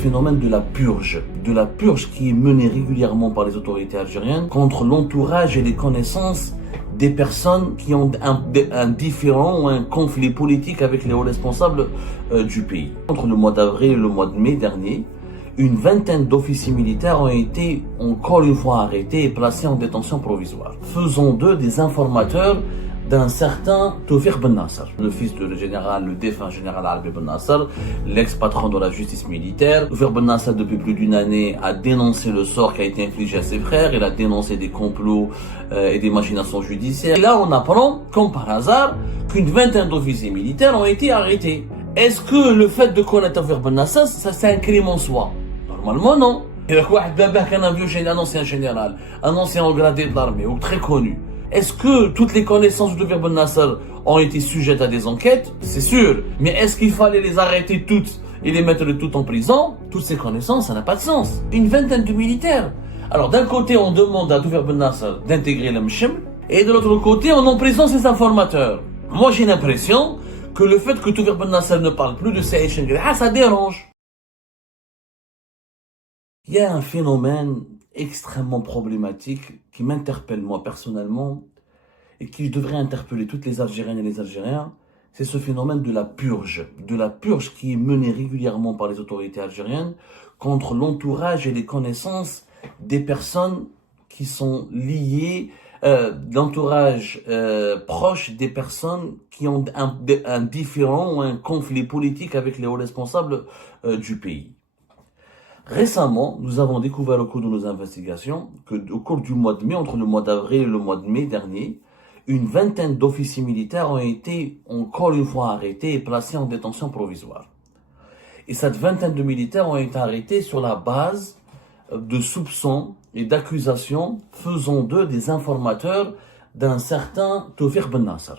phénomène de la purge qui est menée régulièrement par les autorités algériennes contre l'entourage et les connaissances des personnes qui ont un différend ou un conflit politique avec les hauts responsables du pays. Entre le mois d'avril et le mois de mai dernier, une vingtaine d'officiers militaires ont été encore une fois arrêtés et placés en détention provisoire, faisant d'eux des informateurs d'un certain Toufir Ben Nasser, le fils du général, le défunt général Albi Ben Nasser, l'ex-patron de la justice militaire. Toufir Ben Nasser, depuis plus d'une année, a dénoncé le sort qui a été infligé à ses frères, il a dénoncé des complots et des machinations judiciaires. Et là, on apprend, comme par hasard, qu'une vingtaine d'officiers militaires ont été arrêtés. Est-ce que le fait de connaître Toufir Ben Nasser, ça c'est un crime en soi? Normalement, non. Il y a un vieux général, un ancien général, un ancien gradé de l'armée, ou très connu. Est-ce que toutes les connaissances de Toufir Ben Nasser ont été sujettes à des enquêtes? C'est sûr. Mais est-ce qu'il fallait les arrêter toutes et les mettre toutes en prison? Toutes ces connaissances, ça n'a pas de sens. Une vingtaine de militaires. Alors d'un côté, on demande à Toufir Ben Nasser d'intégrer le Mchem, et de l'autre côté, on emprisonne ses informateurs. Moi, j'ai l'impression que le fait que Toufir Ben Nasser ne parle plus de Saïd Chengriha, ça dérange. Il y a un phénomène extrêmement problématique qui m'interpelle moi personnellement et qui devrait interpeller toutes les Algériennes et les Algériens, c'est ce phénomène de la purge qui est menée régulièrement par les autorités algériennes contre l'entourage et les connaissances des personnes qui sont liées, l'entourage proche des personnes qui ont un différend ou un conflit politique avec les hauts responsables du pays. Récemment, nous avons découvert au cours de nos investigations qu'au cours du mois de mai, entre le mois d'avril et le mois de mai dernier, une vingtaine d'officiers militaires ont été encore une fois arrêtés et placés en détention provisoire. Et cette vingtaine de militaires ont été arrêtés sur la base de soupçons et d'accusations faisant d'eux des informateurs d'un certain Toufir Ben Nasser.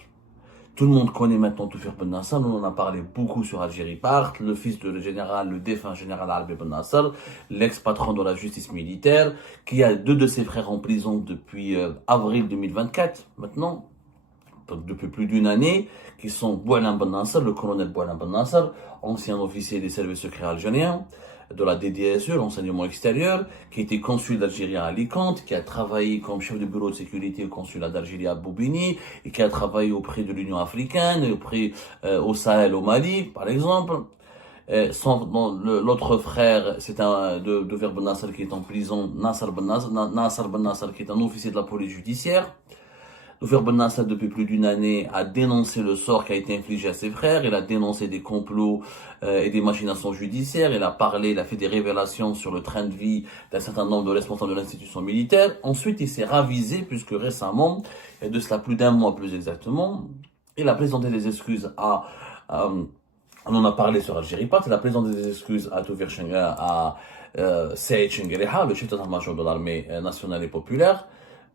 Tout le monde connaît maintenant Toufir Ben Nasser, on en a parlé beaucoup sur Algérie Part, le fils du général, le défunt général Albi Ben Nasser, l'ex-patron de la justice militaire, qui a deux de ses frères en prison depuis avril 2024, maintenant, depuis plus d'une année, qui sont Boualem Ben Nasser, le colonel Boualem Ben Nasser, ancien officier des services secrets algériens, de la DDSE, l'enseignement extérieur, qui était consul d'Algérie à Alicante, qui a travaillé comme chef de bureau de sécurité au consulat d'Algérie à Bobigny, et qui a travaillé auprès de l'Union africaine, au Sahel, au Mali, par exemple. L'autre frère, c'est de Toufir Ben Nasser qui est en prison, Nasser Ben Nasser, qui est un officier de la police judiciaire. Toufir Ben Nasser, depuis plus d'une année, a dénoncé le sort qui a été infligé à ses frères. Il a dénoncé des complots et des machinations judiciaires. Il a fait des révélations sur le train de vie d'un certain nombre de responsables de l'institution militaire. Ensuite, il s'est ravisé, puisque récemment, il y a de cela plus d'un mois plus exactement, il a présenté des excuses on en a parlé sur Algérie Part, il a présenté des excuses à Saïd Chengriha, le chef d'état-major de l'armée nationale et populaire,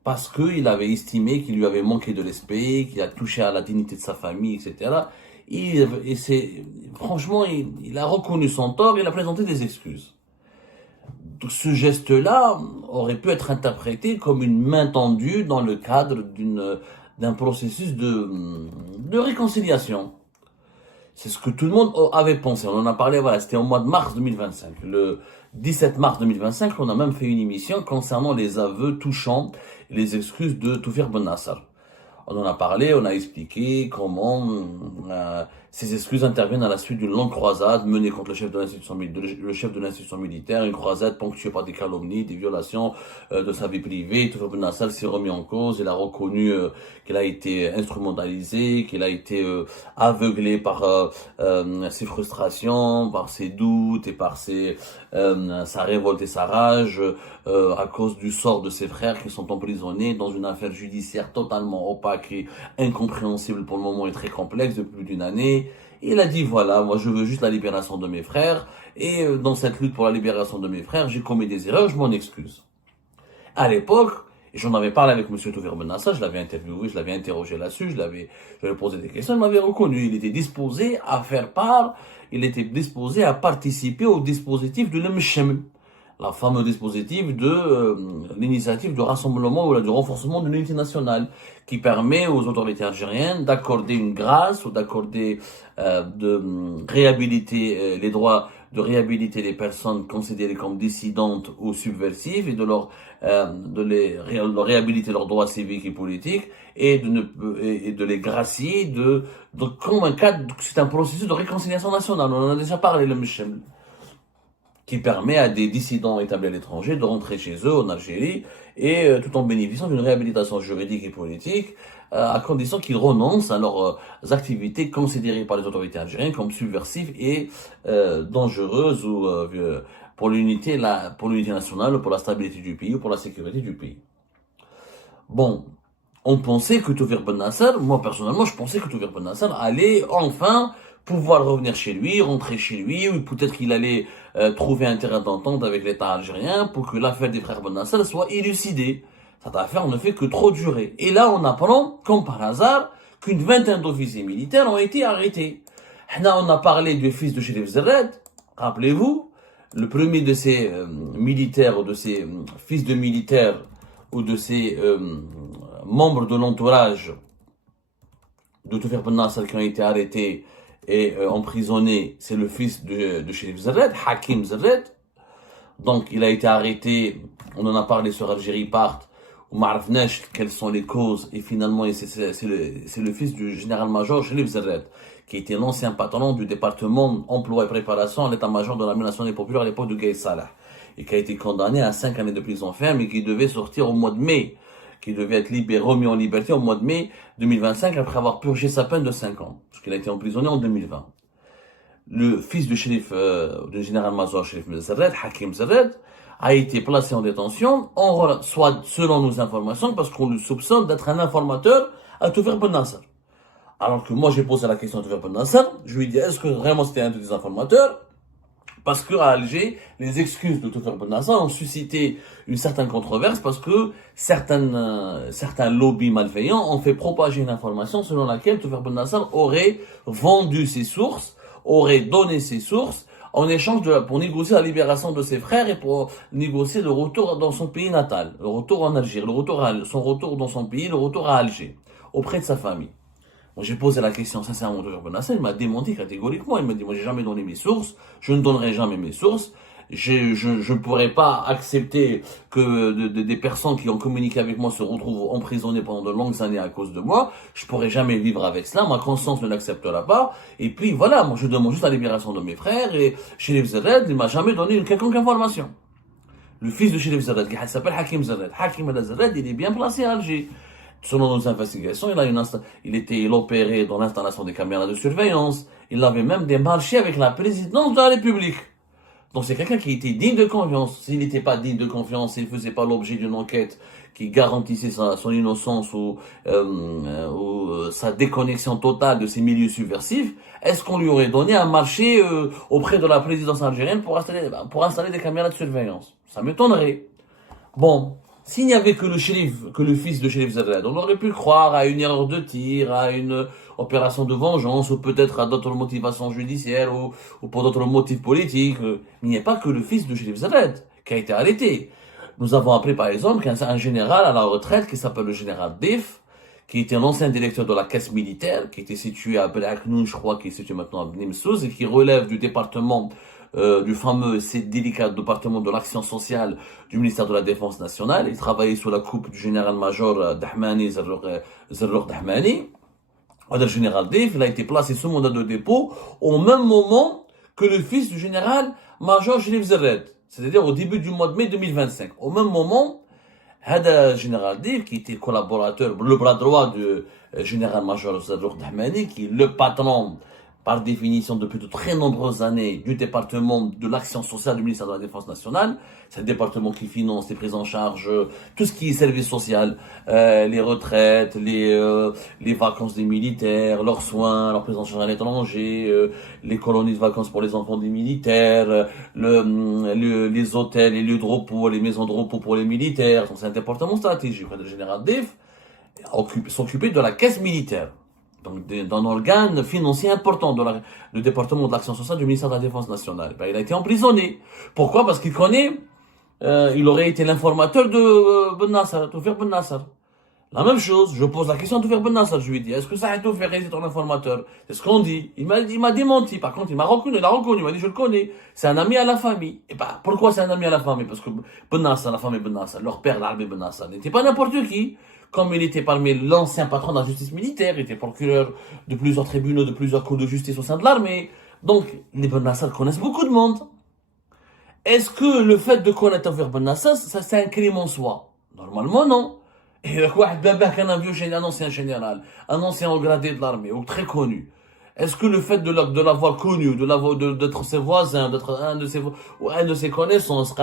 parce qu'il avait estimé qu'il lui avait manqué de respect, qu'il a touché à la dignité de sa famille, etc. Franchement, il a reconnu son tort, il a présenté des excuses. Donc, ce geste-là aurait pu être interprété comme une main tendue dans le cadre d'un processus de réconciliation. C'est ce que tout le monde avait pensé. On en a parlé, voilà, c'était au mois de mars 2025. Le 17 mars 2025, on a même fait une émission concernant les aveux touchants et les excuses de Toufir Ben Nasser. On en a parlé, on a expliqué comment ces excuses interviennent à la suite d'une longue croisade menée contre le chef de l'institution militaire, une croisade ponctuée par des calomnies, des violations de sa vie privée. Toufir Ben Nasser s'est remis en cause, il a reconnu qu'il a été instrumentalisé, qu'il a été aveuglé par ses frustrations, par ses doutes et par sa révolte et sa rage à cause du sort de ses frères qui sont emprisonnés dans une affaire judiciaire totalement opaque et incompréhensible pour le moment et très complexe depuis plus d'une année. Il a dit voilà, moi je veux juste la libération de mes frères et dans cette lutte pour la libération de mes frères, j'ai commis des erreurs, je m'en excuse. À l'époque, et j'en avais parlé avec M. Toufir Ben Nasser, je l'avais interviewé, je l'avais interrogé là-dessus, je lui avais posé des questions, il m'avait reconnu, il était disposé à faire part, il était disposé à participer au dispositif de l'Mchem, la fameux dispositif de l'initiative de rassemblement ou du renforcement de l'unité nationale, qui permet aux autorités algériennes d'accorder une grâce ou d'accorder, de réhabiliter les droits de réhabiliter les personnes considérées comme dissidentes ou subversives et de réhabiliter leurs droits civiques et politiques et de les gracier comme un cadre, c'est un processus de réconciliation nationale. On en a déjà parlé, le Michel, qui permet à des dissidents établis à l'étranger de rentrer chez eux en Algérie et tout en bénéficiant d'une réhabilitation juridique et politique à condition qu'ils renoncent à leurs activités considérées par les autorités algériennes comme subversives et dangereuses ou pour l'unité nationale, pour la stabilité du pays ou pour la sécurité du pays. Bon, on pensait que Taoufik Ben Nasser, moi personnellement, je pensais que Taoufik Ben Nasser allait enfin pouvoir revenir chez lui, rentrer chez lui, ou peut-être qu'il allait trouver un terrain d'entente avec l'État algérien pour que l'affaire des frères Ben Nasser soit élucidée. Cette affaire ne fait que trop durer. Et là, on apprend, comme par hasard, qu'une vingtaine d'officiers militaires ont été arrêtés. Là, on a parlé du fils de Chérif Zerred, rappelez-vous, le premier de ces militaires ou de ces fils de militaires ou de ces membres de l'entourage de Taoufik Ben Nasser qui ont été arrêtés et emprisonné, c'est le fils de Chérif Zerred, Hakim Zerred. Donc il a été arrêté, on en a parlé sur Algérie Part, ou Marfnesh, quelles sont les causes, et finalement c'est le fils du général-major Chérif Zerred, qui était l'ancien patron du département emploi et préparation à l'état-major de l'armée nationale populaire à l'époque de Gaye Salah, et qui a été condamné à 5 années de prison ferme et qui devait sortir au mois de mai, qui devait être remis en liberté au mois de mai 2025 après avoir purgé sa peine de 5 ans, parce qu'il a été emprisonné en 2020. Le fils du général-major Chérif Zerred, Hakim Zerred, a été placé en détention, soit selon nos informations, parce qu'on le soupçonne d'être un informateur à Taoufik Ben Nasser. Alors que moi j'ai posé la question à Taoufik Ben Nasser, je lui ai dit est-ce que vraiment c'était un des informateurs? Parce qu'à Alger, les excuses de Taoufik Ben Nasser ont suscité une certaine controverse parce que certains lobbies malveillants ont fait propager une information selon laquelle Taoufik Ben Nasser aurait vendu ses sources, aurait donné ses sources en échange pour négocier la libération de ses frères et pour négocier le retour dans son pays natal, le retour en Algérie, son retour dans son pays, le retour à Alger, auprès de sa famille. Moi, j'ai posé la question sincèrement de Ben Nasser, il m'a démenti catégoriquement. Il m'a dit, moi, j'ai jamais donné mes sources, je ne donnerai jamais mes sources. Je ne pourrais pas accepter que des personnes qui ont communiqué avec moi se retrouvent emprisonnées pendant de longues années à cause de moi. Je pourrais jamais vivre avec cela. Ma conscience ne l'acceptera pas. Et puis, voilà, moi, je demande juste la libération de mes frères et Chérif Zerred, il m'a jamais donné une quelconque information. Le fils de Chérif Zerred, qui s'appelle Hakim Zerred. Hakim Zerred, il est bien placé à Alger. Selon nos investigations, il opérait dans l'installation des caméras de surveillance. Il avait même démarché avec la présidence de la République. Donc c'est quelqu'un qui était digne de confiance. S'il n'était pas digne de confiance, s'il ne faisait pas l'objet d'une enquête qui garantissait son innocence ou sa déconnexion totale de ces milieux subversifs, est-ce qu'on lui aurait donné un marché auprès de la présidence algérienne pour installer des caméras de surveillance? Ça m'étonnerait. Bon. S'il n'y avait que le fils de Chérif Zerred, on aurait pu croire à une erreur de tir, à une opération de vengeance, ou peut-être à d'autres motivations judiciaires, ou pour d'autres motifs politiques. Mais il n'y a pas que le fils de Chérif Zerred qui a été arrêté. Nous avons appris par exemple qu'un général à la retraite qui s'appelle le général Dif, qui était l'ancien directeur de la caisse militaire, qui était situé à Belaknoun, je crois, qui est situé maintenant à Bnimsouz, et qui relève du département du fameux et délicat département de l'action sociale du ministère de la Défense nationale. Il travaillait sous la coupe du général-major Dahmani, Zerrouk Dahmani. Le général Dif, il a été placé sous mandat de dépôt au même moment que le fils du général-major Chérif Zerred, c'est-à-dire au début du mois de mai 2025. Au même moment, le général Dif, qui était collaborateur, le bras droit du général-major Zerrouk Dahmani, qui est le patron par définition depuis de très nombreuses années du département de l'action sociale du ministère de la Défense nationale. C'est le département qui finance les prises en charge, tout ce qui est service social, les retraites, les vacances des militaires, leurs soins, leur prise en charge à l'étranger, les colonies de vacances pour les enfants des militaires, les hôtels, les lieux de repos, les maisons de repos pour les militaires. Donc c'est un département stratégique. Le général Dif s'occupait de la caisse militaire. Donc d'un organe financier important le département de l'action sociale du ministère de la Défense nationale. Il a été emprisonné. Pourquoi? Parce qu'il connaît, il aurait été l'informateur de Ben Nasser, Taoufik Ben Nasser. La même chose, je pose la question à Toufer Ben Nasser, je lui dis, est-ce que ça a été fait c'est ton informateur? C'est ce qu'on dit. Il m'a démenti, par contre, il l'a reconnu, il m'a dit, je le connais. C'est un ami à la famille. Et bah, pourquoi c'est un ami à la famille? Parce que Ben Nasser, la famille Ben Nasser, leur père, l'Arabie Ben Nasser, n'était pas n'importe qui. Comme il était parmi l'ancien patron de la justice militaire, il était procureur de plusieurs tribunaux, de plusieurs cours de justice au sein de l'armée. Donc, les Ben Nasser connaissent beaucoup de monde. Est-ce que le fait de connaître Toufer Ben Nasser, ça c'est un crime en soi? Normalement, non. Et un vieux général, un ancien général, un ancien haut gradé de l'armée, ou très connu. Est-ce que le fait de l'avoir connu, d'être ses voisins, d'être un de ses connaissances,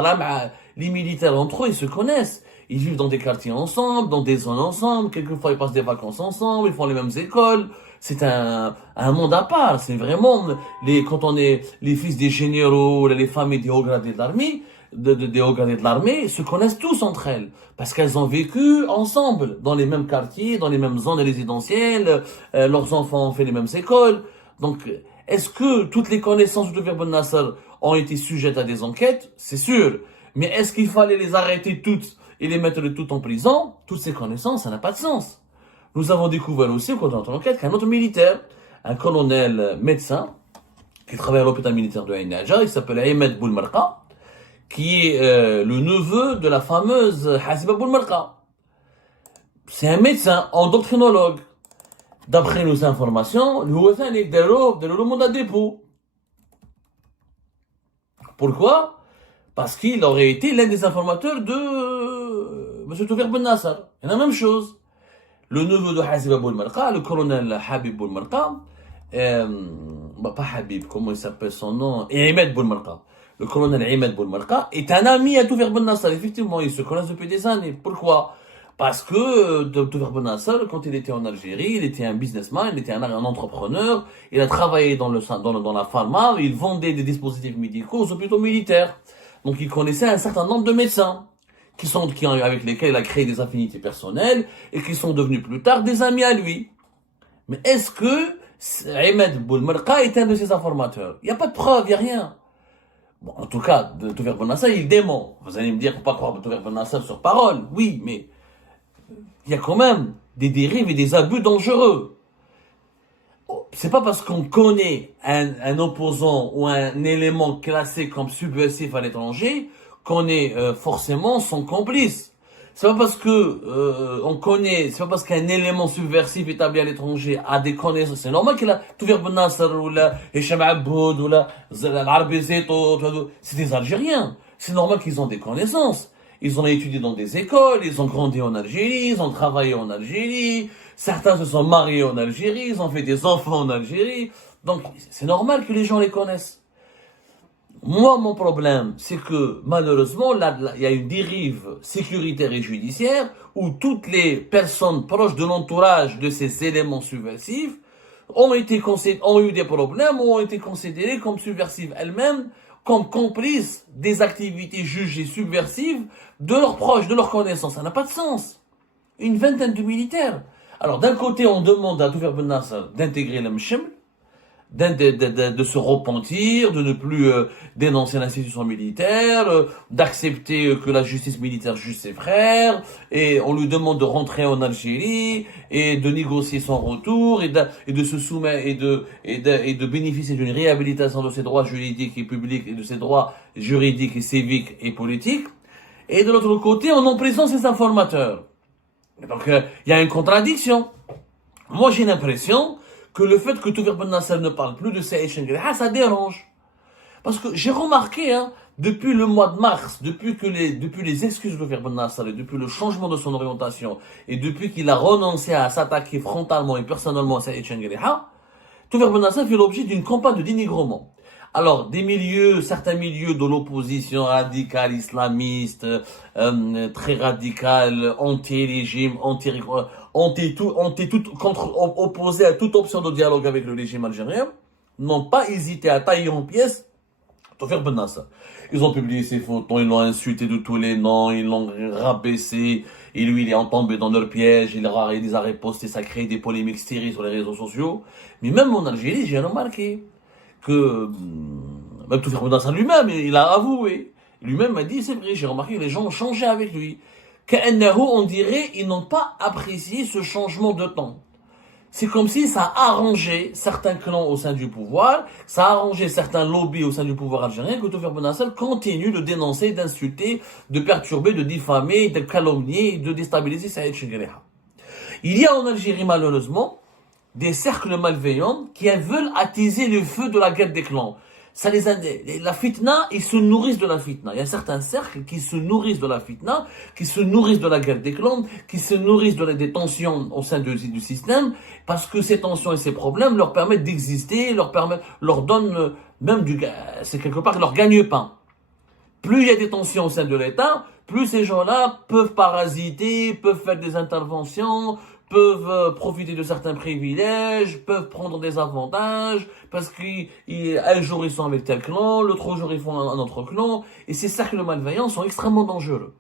les militaires entre eux, ils se connaissent. Ils vivent dans des quartiers ensemble, dans des zones ensemble, quelquefois ils passent des vacances ensemble, ils font les mêmes écoles. C'est un monde à part. C'est vraiment, quand on est les fils des généraux, les familles des hauts gradés de l'armée, des hauts gradés de l'armée, se connaissent tous entre elles. Parce qu'elles ont vécu ensemble, dans les mêmes quartiers, dans les mêmes zones résidentielles, leurs enfants ont fait les mêmes écoles. Donc, est-ce que toutes les connaissances de Toufer Ben Nasser ont été sujettes à des enquêtes? C'est sûr. Mais est-ce qu'il fallait les arrêter toutes et les mettre toutes en prison? Toutes ces connaissances, ça n'a pas de sens. Nous avons découvert aussi, au cours de notre enquête, qu'un autre militaire, un colonel médecin, qui travaille à l'hôpital militaire de Ain Naja, il s'appelle Ahmed Boulemarqa, qui est le neveu de la fameuse Hasiba Boulemarqa. C'est un médecin, endocrinologue. D'après nos informations, le le mandat de dépôt. Pourquoi? Parce qu'il aurait été l'un des informateurs de M. Toufer Ben Nasser. C'est la même chose. Le neveu de Hasiba Boulemarqa, le colonel Habib Boulemarqa, pas Habib, comment il s'appelle son nom? Ahmed Boulemarqa. Le colonel Ahmed Boulemarqa est un ami à Toufer Ben Nasser. Effectivement, ils se connaissent depuis des années. Pourquoi? Parce que Toufer Ben Nasser, quand il était en Algérie, il était un businessman, il était un entrepreneur, il a travaillé dans la pharma, il vendait des dispositifs médicaux aux hôpitaux militaires. Donc il connaissait un certain nombre de médecins avec lesquels il a créé des affinités personnelles et qui sont devenus plus tard des amis à lui. Mais est-ce que Ahmed Boulemarqa est un de ses informateurs? Il n'y a pas de preuve, il n'y a rien. Bon, en tout cas, de Toufer Ben Nasser, il dément. Vous allez me dire, faut pas croire Toufer Ben Nasser sur parole. Oui, mais il y a quand même des dérives et des abus dangereux. C'est pas parce qu'on connaît un opposant ou un élément classé comme subversif à l'étranger qu'on est forcément son complice. C'est pas parce que c'est pas parce qu'un élément subversif établi à l'étranger a des connaissances. C'est normal qu'il a Toufer Ben Nasser ou la Hicham Aboud ou la l'Arabie Zéto, c'est des Algériens. C'est normal qu'ils ont des connaissances. Ils ont étudié dans des écoles, ils ont grandi en Algérie, ils ont travaillé en Algérie, certains se sont mariés en Algérie, ils ont fait des enfants en Algérie. Donc, c'est normal que les gens les connaissent. Moi, mon problème, c'est que, malheureusement, il y a une dérive sécuritaire et judiciaire où toutes les personnes proches de l'entourage de ces éléments subversifs ont eu des problèmes ou ont été considérées comme subversives elles-mêmes, comme complices des activités jugées subversives de leurs proches, de leurs connaissances. Ça n'a pas de sens. Une vingtaine de militaires. Alors, d'un côté, on demande à Toufer Ben Nasser d'intégrer le Mcheml, de se repentir, de ne plus dénoncer l'institution militaire, d'accepter que la justice militaire juge ses frères, et on lui demande de rentrer en Algérie, et de négocier son retour, et de se soumettre, et de bénéficier d'une réhabilitation de ses droits juridiques et publics, et de ses droits juridiques et civiques et politiques. Et de l'autre côté, on emprisonne ses informateurs. Donc, il y a une contradiction. Moi, j'ai l'impression que le fait que Toufer Ben Nasser ne parle plus de Saïd Chengreh, ça dérange. Parce que j'ai remarqué, depuis le mois de mars, depuis les excuses de Toufer Ben Nasser, et depuis le changement de son orientation, et depuis qu'il a renoncé à s'attaquer frontalement et personnellement à Saïd Chengreh, Toufer Ben Nasser fait l'objet d'une campagne de dénigrement. Alors, certains milieux de l'opposition radicale, islamiste, très radicale, anti-régime, opposés à toute option de dialogue avec le régime algérien, n'ont pas hésité à tailler en pièces Toufer Ben Nasser. Ils ont publié ses photos, ils l'ont insulté de tous les noms, ils l'ont rabaissé, et lui, il est tombé dans leur piège, il les a repostés, ça crée des polémiques stériles sur les réseaux sociaux. Mais même en Algérie, j'ai remarqué que même Toufer Ben Nasser lui-même, il a avoué. Lui-même m'a dit, c'est vrai, j'ai remarqué que les gens ont changé avec lui. on dirait, ils n'ont pas apprécié ce changement de temps. C'est comme si ça a arrangé certains clans au sein du pouvoir, ça a arrangé certains lobbies au sein du pouvoir algérien, que Tawfiq Ben Nasser continue de dénoncer, d'insulter, de perturber, de diffamer, de calomnier, de déstabiliser Saïd Chengriha. Il y a en Algérie, malheureusement, des cercles malveillants qui veulent attiser le feu de la guerre des clans. Ça la fitna, ils se nourrissent de la fitna. Il y a certains cercles qui se nourrissent de la fitna, qui se nourrissent de la guerre des clans, qui se nourrissent des tensions au sein du système, parce que ces tensions et ces problèmes leur permettent d'exister, leur donnent même c'est quelque part leur gagne-pain. Plus il y a des tensions au sein de l'État, plus ces gens-là peuvent parasiter, peuvent faire des interventions, peuvent profiter de certains privilèges, peuvent prendre des avantages, parce qu'un jour ils sont avec tel clan, l'autre jour ils font un autre clan, et ces cercles malveillants sont extrêmement dangereux.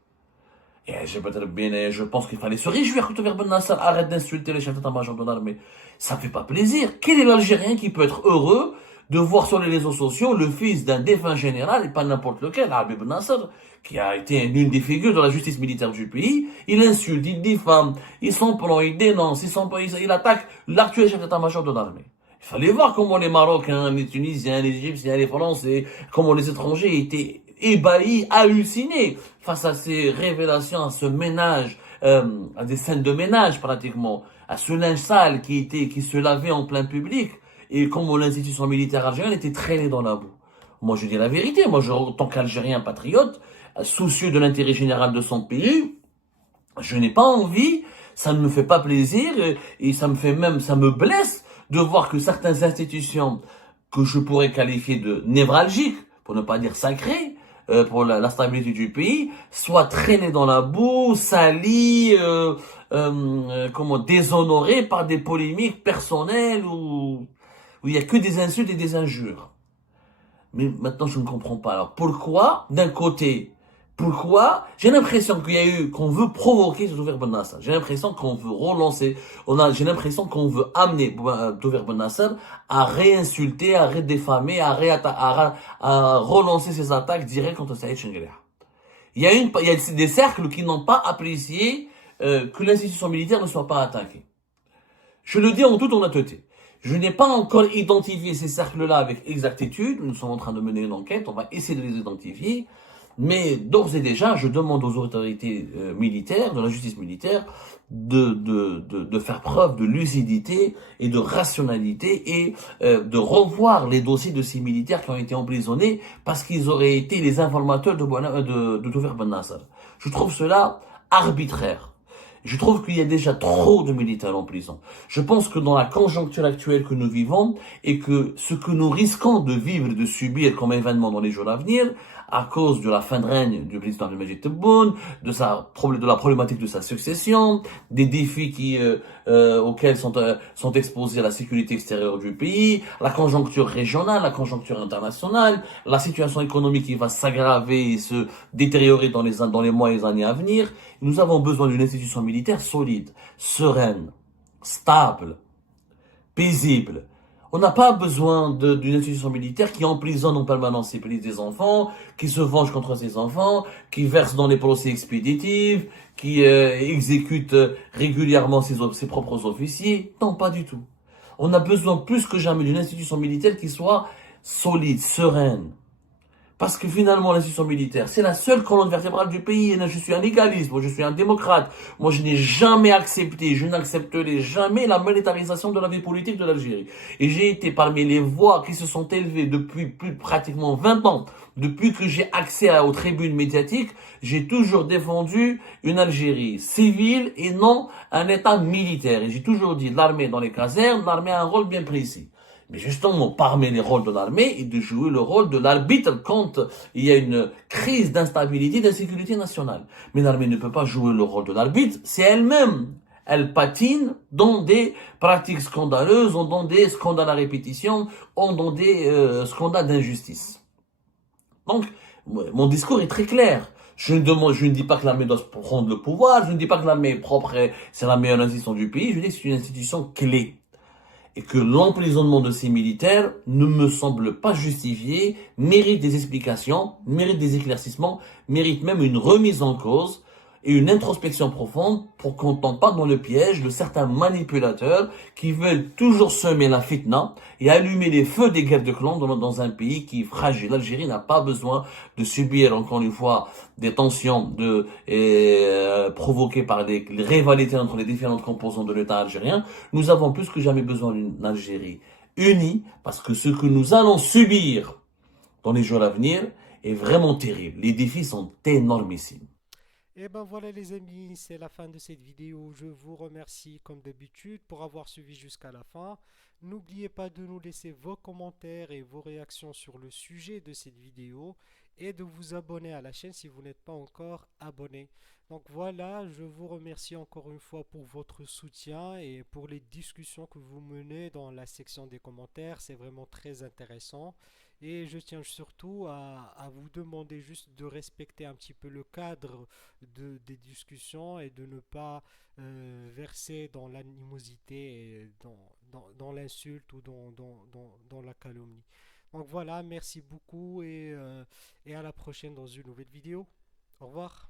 Et je pense qu'il fallait se réjouir que Tawfiq Ben Nasser arrête d'insulter les chefs d'état-major de l'armée. Ça ne fait pas plaisir. Quel est l'Algérien qui peut être heureux de voir sur les réseaux sociaux le fils d'un défunt général, et pas n'importe lequel, Habib Ben Nasser, qui a été l'une des figures de la justice militaire du pays, il insulte, il diffame, il s'en prend, il dénonce, il attaque l'actuel chef d'état-major de l'armée. Il fallait voir comment les Marocains, les Tunisiens, les Égyptiens, les Français, comment les étrangers étaient ébahis, hallucinés face à ces révélations, à ce ménage, à des scènes de ménage pratiquement, à ce linge sale qui se lavait en plein public, et comment l'institution militaire algérienne était traînée dans la boue. Moi, je dis la vérité. Moi, en tant qu'Algérien patriote, soucieux de l'intérêt général de son pays, je n'ai pas envie, ça ne me fait pas plaisir, et ça me blesse de voir que certaines institutions que je pourrais qualifier de névralgiques, pour ne pas dire sacrées, pour la stabilité du pays, soient traînées dans la boue, salies, déshonorées par des polémiques personnelles où il n'y a que des insultes et des injures. Mais maintenant, je ne comprends pas. Alors, pourquoi, d'un côté, j'ai l'impression qu'on veut provoquer Tawfiq Ben Nasser. J'ai l'impression qu'on veut relancer, j'ai l'impression qu'on veut amener Tawfiq Ben Nasser à réinsulter, à redéfamer, à relancer ses attaques directes contre Saïd Chengriha. Il y a des cercles qui n'ont pas apprécié que l'institution militaire ne soit pas attaquée. Je le dis en toute honnêteté. Je n'ai pas encore identifié ces cercles-là avec exactitude. Nous sommes en train de mener une enquête. On va essayer de les identifier. Mais d'ores et déjà, je demande aux autorités militaires, de la justice militaire, de faire preuve de lucidité et de rationalité et de revoir les dossiers de ces militaires qui ont été emprisonnés parce qu'ils auraient été les informateurs de Tawfiq Ben Nasser. Je trouve cela arbitraire. Je trouve qu'il y a déjà trop de militaires en prison. Je pense que dans la conjoncture actuelle que nous vivons et que ce que nous risquons de vivre et de subir comme événement dans les jours à venir, à cause de la fin de règne du président Abdelmadjid Tebboune, de la problématique de sa succession, des défis auxquels sont exposés la sécurité extérieure du pays, la conjoncture régionale, la conjoncture internationale, la situation économique qui va s'aggraver et se détériorer dans les mois et les années à venir. Nous avons besoin d'une institution militaire solide, sereine, stable, paisible. On n'a pas besoin d'une institution militaire qui emprisonne en permanence des enfants, qui se venge contre ses enfants, qui verse dans les procès expéditifs, qui exécute régulièrement ses propres officiers. Non, pas du tout. On a besoin plus que jamais d'une institution militaire qui soit solide, sereine. Parce que finalement, l'institution militaire, c'est la seule colonne vertébrale du pays. Et là, je suis un égaliste, moi je suis un démocrate. Moi, je n'ai jamais accepté, je n'accepterai jamais la militarisation de la vie politique de l'Algérie. Et j'ai été parmi les voix qui se sont élevées depuis pratiquement 20 ans. Depuis que j'ai accès aux tribunes médiatiques, j'ai toujours défendu une Algérie civile et non un État militaire. Et j'ai toujours dit l'armée dans les casernes, l'armée a un rôle bien précis. Mais justement, parmi les rôles de l'armée est de jouer le rôle de l'arbitre quand il y a une crise d'instabilité, d'insécurité nationale. Mais l'armée ne peut pas jouer le rôle de l'arbitre, c'est elle-même. Elle patine dans des pratiques scandaleuses, dans des scandales à répétition, dans des scandales d'injustice. Donc, mon discours est très clair. Je ne dis pas que l'armée doit prendre le pouvoir, je ne dis pas que l'armée est propre et c'est la meilleure institution du pays, je dis que c'est une institution clé. Et que l'emprisonnement de ces militaires ne me semble pas justifié, mérite des explications, mérite des éclaircissements, mérite même une remise en cause et une introspection profonde pour qu'on ne tombe pas dans le piège de certains manipulateurs qui veulent toujours semer la fitna et allumer les feux des guerres de clans dans un pays qui est fragile. L'Algérie n'a pas besoin de subir, encore une fois, des tensions provoquées par les rivalités entre les différentes composantes de l'État algérien. Nous avons plus que jamais besoin d'une Algérie unie, parce que ce que nous allons subir dans les jours à venir est vraiment terrible. Les défis sont énormissimes. Et ben voilà les amis, c'est la fin de cette vidéo. Je vous remercie comme d'habitude pour avoir suivi jusqu'à la fin. N'oubliez pas de nous laisser vos commentaires et vos réactions sur le sujet de cette vidéo et de vous abonner à la chaîne si vous n'êtes pas encore abonné. Donc voilà, je vous remercie encore une fois pour votre soutien et pour les discussions que vous menez dans la section des commentaires. C'est vraiment très intéressant. Et je tiens surtout à vous demander juste de respecter un petit peu le cadre des discussions et de ne pas verser dans l'animosité, et dans l'insulte ou dans la calomnie. Donc voilà, merci beaucoup et à la prochaine dans une nouvelle vidéo. Au revoir.